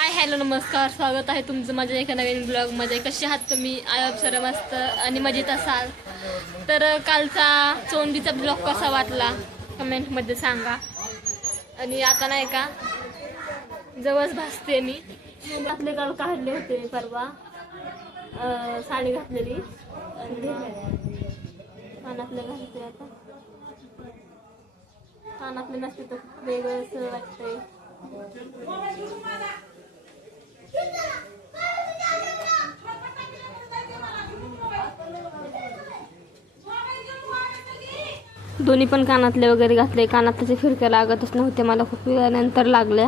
Hi hello नमस्कार. स्वागत आहे तुमचं माझ्या एका नवीन ब्लॉगमध्ये कसे आहात तुम्ही? आय ऑफ सर मस्त आणि मजेत असाल. तर कालचा चोंडीचा ब्लॉग कसा वाटला? कमेंटमध्ये सांगा. आणि आता नाही का जवळ भासते मी. घातले काल काढले होते परवा. साडी घातलेली. कानातले घालते आता. कानातले नसते तर वेगळं असं वाटतंय. दोन्ही पण कानातले वगैरे घातले. कानात त्याचे फिरक्या लागतच नव्हते. मला खूप वेळानंतर लागल्या.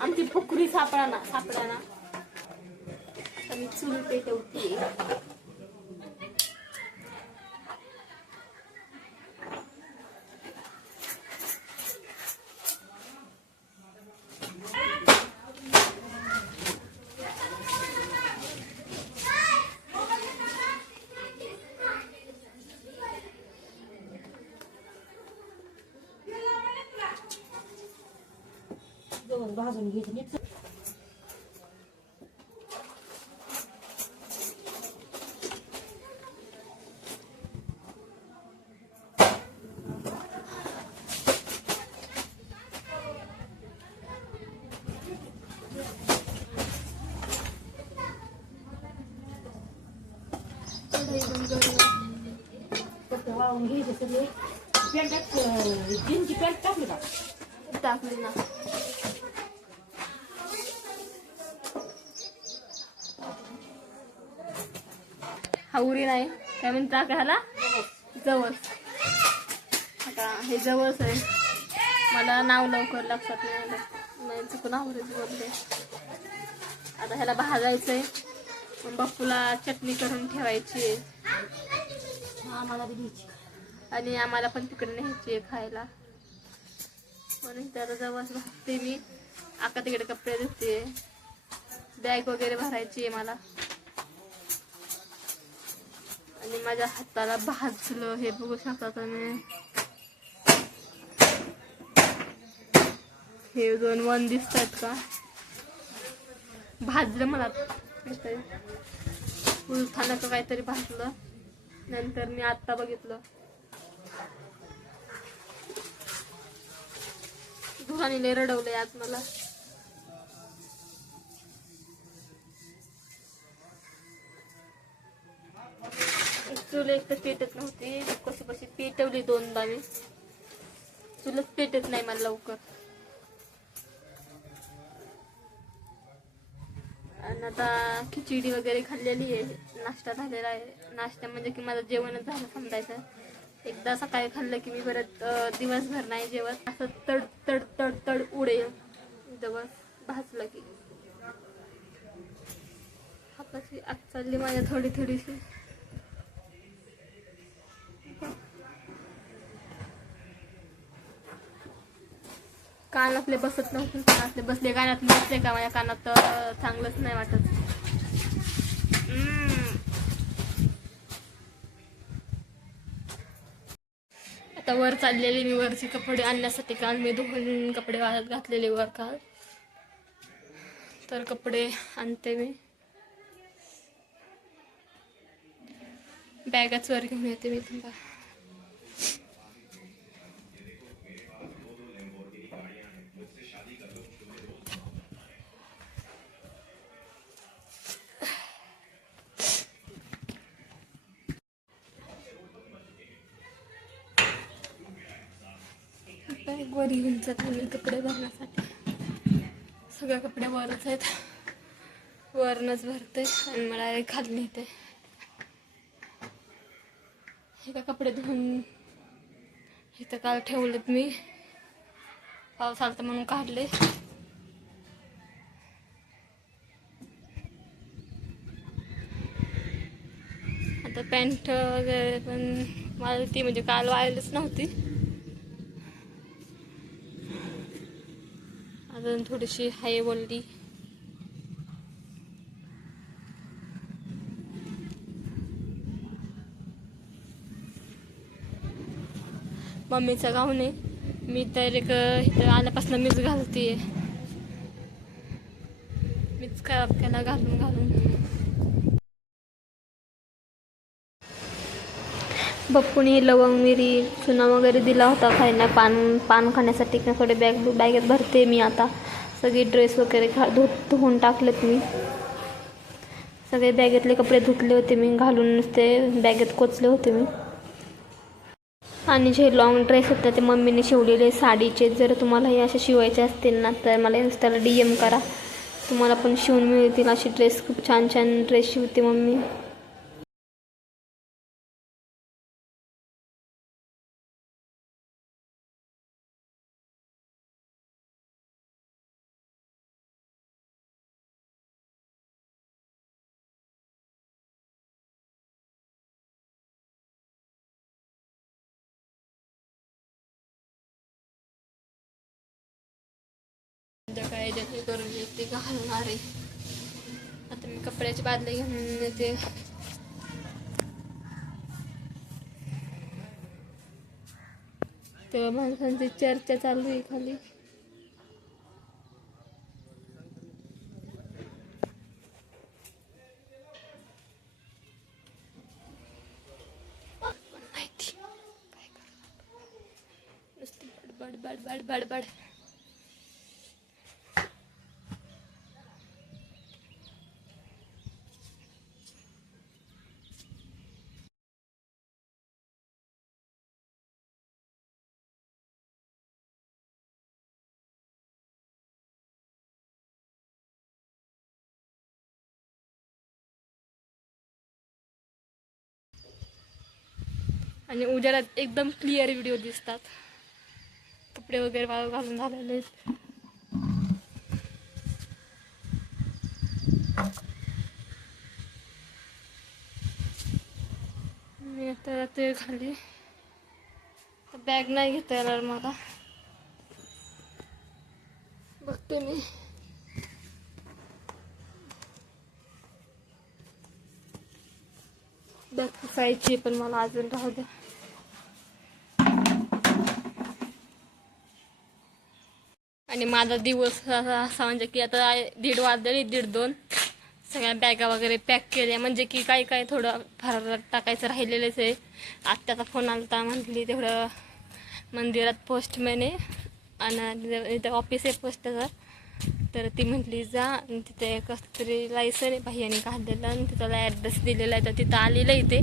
आमची फुकरी सापडा ना सापडा ना तर मी पेटवते вазом єдніться. Теперь так, Дим, теперь так ли так? Так, Лина. हा उरी नाही. काय म्हणता का ह्याला जवस. आता हे जवस आहे. मला नाव लवकर लक्षात नाही आलं. नाही चुकून आवडत बोलले. आता ह्याला भाजायचंय. मग बाप्पूला चटणी करून ठेवायची आहे. आणि आम्हाला पण तिकडे न्यायची आहे खायला. म्हणून त्याला जवळ बघते मी. आका तिकडे कपडे धुते. बॅग वगैरे भरायची आहे मला. आणि माझ्या हाताला भाजलं. हे बघू शकता तुम्ही. हे दोन वन दिसत आहेत का? भाजलं मला. उलथाला का काहीतरी भाजलं. नंतर मी आत्ता बघितलं. धुरानीले रडवलं आज मला. चूल एक तर पेटत नव्हती. कशी कशी पेटवली दोनदा मी चुलत पेटत नाही मला लवकर. आणि आता खिचडी वगैरे खाल्लेली आहे. नाश्ता झालेला आहे. नाश्ता म्हणजे की माझं जेवणच झालं समजायचं एकदा सकाळी खाल्लं की मी परत दिवसभर नाही जेवत. असं तड तड तड तड उडेल जवळ भाजलं की. हाताची आग चालली माझ्या थोडी थोडीशी कानातले बसत नव्हते कानातले बसले. कानात बसले का माझ्या कानात? चांगलंच नाही वाटत. आता वर चाललेले मी वरचे कपडे आणण्यासाठी काल मी धुवून कपडे वाळत घातलेले वर काल. तर कपडे आणते मी. बॅगच वर घेऊन येते मी तुम्हाला बॅग वर घेऊन जाते मी कपडे भरण्यासाठी. सगळे कपडे वरच आहेत. वरनच भरते आणि मला एक खाली नेते. हे का कपडे धुवून इथं काल ठेवलेत मी. पाऊस आलता म्हणून काढले. आता पॅन्ट वगैरे पण मला ती म्हणजे काल वाळलीच नव्हती. अजून थोडीशी हाय वल्ली मम्मीचं गाऊन आहे मी तर एक इथं आल्यापासून मीच घालते मीच खराब केला घालून घालून. बप्पूने लवंग मिरी चुना वगैरे दिला होता खायला. पान पान खाण्यासाठी का थोडे बॅग बॅगेत भरते मी आता. सगळे ड्रेस वगैरे घा धु धुवून टाकलेत मी. सगळे बॅगेतले कपडे धुतले होते मी. घालून नुसते बॅगेत कोचले होते मी. आणि जे लॉंग ड्रेस होते ते मम्मीने शिवलेले साडीचे. जर तुम्हाला हे असे शिवायचे असतील ना तर मला इन्स्टाला डी एम करा. तुम्हाला पण शिवून मिळतील असे ड्रेस खूप छान छान ड्रेस शिवते मम्मी. याच्यात हे करून येते घालणार आहे आता मी कपड्याची बादली घेऊन येते. तेव्हा माणसांची चर्चा चालू आहे खाली. माहिती. काय बड नुसती बडबड बडबड बडबड. आणि उजेडात एकदम क्लिअर व्हिडिओ दिसतात. कपडे वगैरे वाळू घालून झालेले आहेत. मी आता ते खाली. बॅग नाही घेता येणार मला. बघते मी. बॅग फसायची पण मला अजून राहू द्या. आणि माझा दिवस असा असा म्हणजे की आता दीड वाजले दीड दोन. सगळ्या बॅगा वगैरे पॅक केल्या. म्हणजे की काय काय थोडं फार टाकायचं राहिलेलंच आहे. आत्याचा फोन आलता म्हटली तेवढं मंदिरात पोस्टमॅन आहे. आणि इथं ऑफिस आहे पोस्टाचं तर ती म्हटली जा. आणि तिथे कसं तरी लायसन आहे बाह्याने काढलेलं आणि तिथला ॲड्रेस दिलेला आहे. तर तिथं आलेलं आहे ते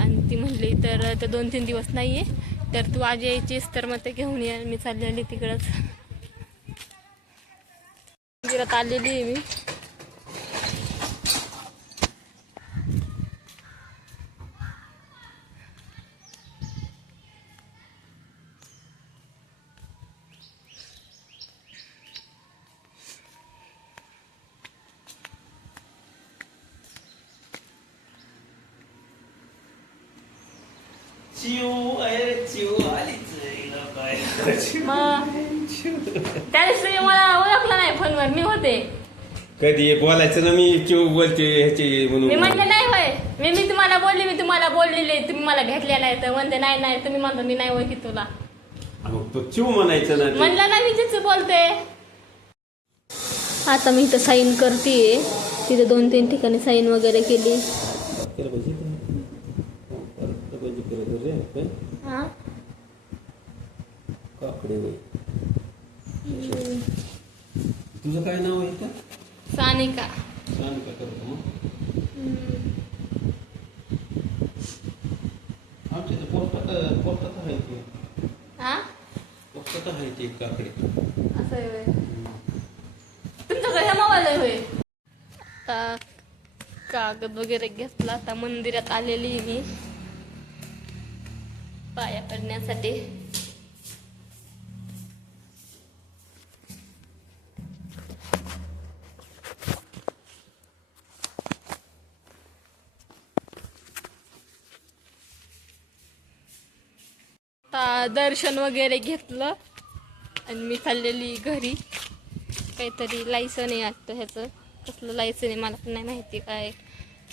आणि ती म्हटली तर दोन तीन दिवस नाही आहे तर तू आज यायचीस तर मग ते घेऊन ये. मी चाललेली तिकडंच. मंदिरात आलेली आहे मी चिव अरे चिव आलीच हिला काय मग त्या दिवशी मला ओळखलं नाही फोनवर मी होते कधी बोलायचं ना मी चिव बोलते ह्याची मी म्हणून म्हणले नाही होय मी मी तुम्हाला बोलले मी तुम्हाला बोललेले तुम्ही मला भेटले नाही तर म्हणते नाही नाही तुम्ही म्हणता मी नाही ओळखी तुला मग तो चिव म्हणायचं ना ते. म्हणलं ना मी तिचं बोलते आता मी इथं साईन करते तिथे दोन तीन ठिकाणी साईन वगैरे केली केलं पाहिजे का? परत पाहिजे केलं तर रे, काय? काकडे बाई. तुझं काय नाव आहे का सानिका. सांग का करतो मग. आमच्या इथं आहे ते हा? आहे ते काकडे. असं आहे होय. तुमच्याकडे ह्या मोबाईल आहे होय? आता कागद वगैरे घेतला आता मंदिरात आलेली मी. पाया पडण्यासाठी आता दर्शन वगैरे घेतलं. आणि मी चाललेली घरी. काहीतरी लायसन आहे वाटतं ह्याचं. कसलं लायसन आहे मला पण नाही माहिती काय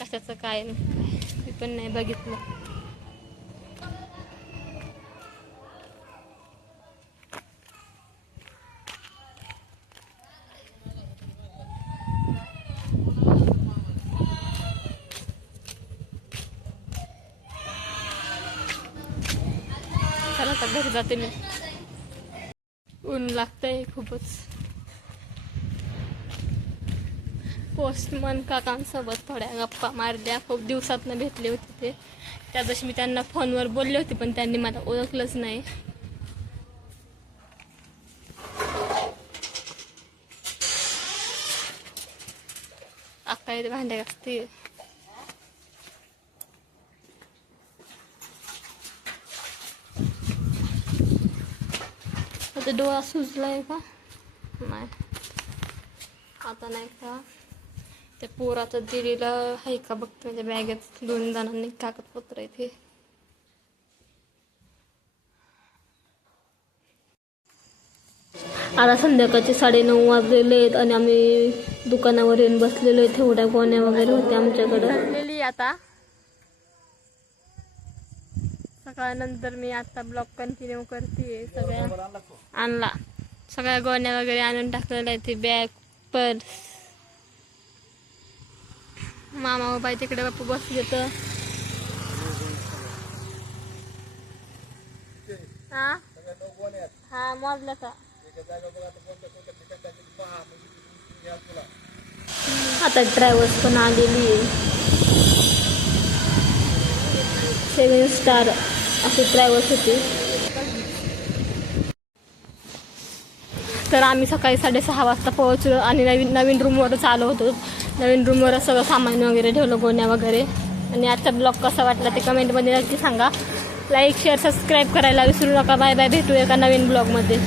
कशाचं काय मी पण नाही बघितलं. चला आता घरी जाते मी. ऊन लागतंय खूपच. पोस्टमन काकांसोबत थोड्या गप्पा मारल्या. खूप दिवसातनं भेटले होते ते. त्या मी त्यांना फोनवर बोलले होते पण त्यांनी मला ओळखलंच नाही. अक्का इथे भांडे घासते आता डोळा सुजलाय का नाही आता नाही का त्या पोराचं दिलेला आहे का बघते माझ्या बॅगेत दोन जणांनी कागदपत्र इथे आता संध्याकाळचे साडेनऊ वाजलेले आहेत आणि आम्ही दुकानावर येऊन बसलेलो आहे तेवढ्या गोण्या वगैरे होत्या आमच्याकडं आता सकाळनंतर मी आता ब्लॉग कंटिन्यू करते सगळ्या. आणला. सगळ्या गोण्या वगैरे आणून टाकलेल्या आहेत ते बॅग पर्स मामा बाई तिकडे बापू बसले तर हा? हा मोजलं का? आता ड्रायव्हर्स पण आलेली आहे. सेवन स्टार असे ट्रॅव्हल्स होते. तर आम्ही सकाळी साडेसहा वाजता पोहोचलो आणि नवीन नवीन रूमवरच आलो होतो. नवीन रूमवर सगळं सामान वगैरे ठेवलं गोण्या वगैरे. आणि आजचा ब्लॉग कसा वाटला ते कमेंटमध्ये नक्की सांगा. लाईक शेअर सबस्क्राईब करायला विसरू नका. बाय बाय भेटू एका नवीन ब्लॉगमध्ये